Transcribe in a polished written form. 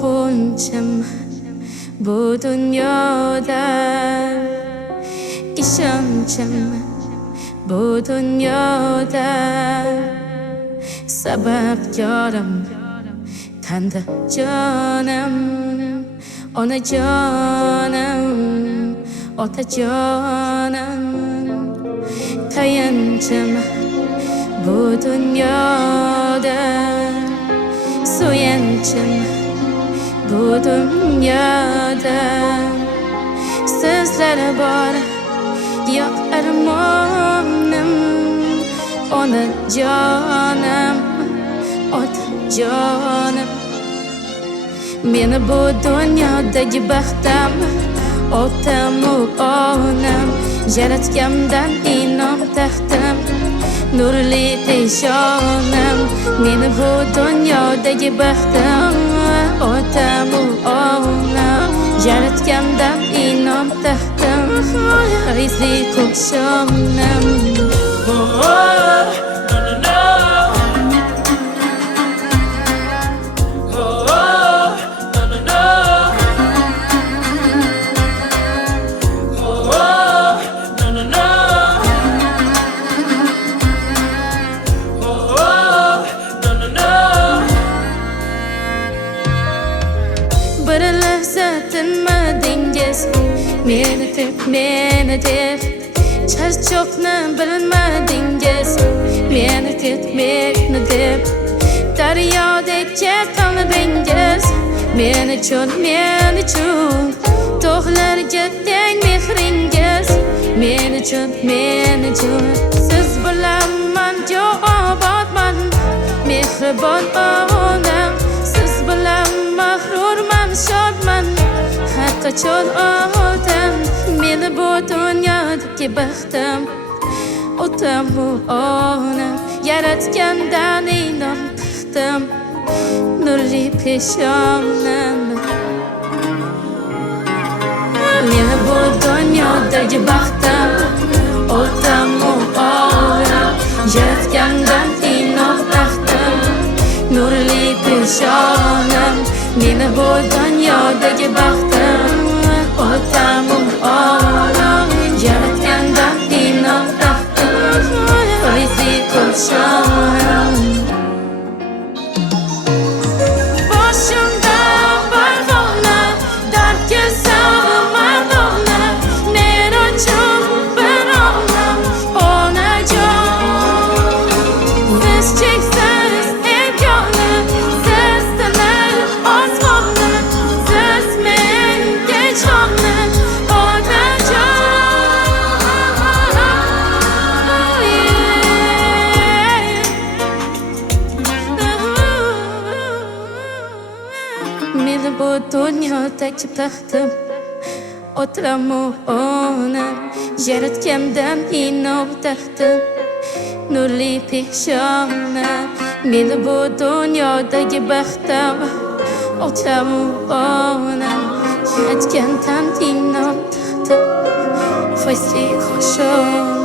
korkunçum bu dünyada, ishonchim bu dünyada, sababkorim tanda jonim, onajonim, otajonim, tayanchim bu dünyada, suyanchim bu dünyada. Sizlar bor yo'q armonim, onajonim, otajonim. Meni bu dunyodagi baxtim otamu onam, yaratgandan inom taxtim, nurli peshonam. Meni bu dunyodagi baxtim otamu onam, yaratgandan inom taxtim, fayzli qo'shonam. Bir lahza tinmadingiz meni deb, charchoqni bilmadingiz meni deb, daryodek qolmadingiz men uchun, tog'larga teng mehringiz men uchun. Siz bilan man jo'obodman, mehribon onam, siz bilan mag'rurman, shodman, har qachon otam. Meni bu dunyodagi baxtim otamu onam, yaratgandan inom taxtim, nurli peshonam. Meni bu dunyodagi baxtim otamu onam, yaratgandan inom taxtim, nurli peshonam. Meni bu dunyodagi baxtim otamu onam, yaratgandan inom taxtim, fayzli qo'shonam. Meni bu dunyodagi baxtim otamu onam, yaratgandan inom taxtim, nurli peshonam. Meni bu dunyodagi baxtim otamu onam, yaratgandan inom taxtim, fayzli qo'shonam.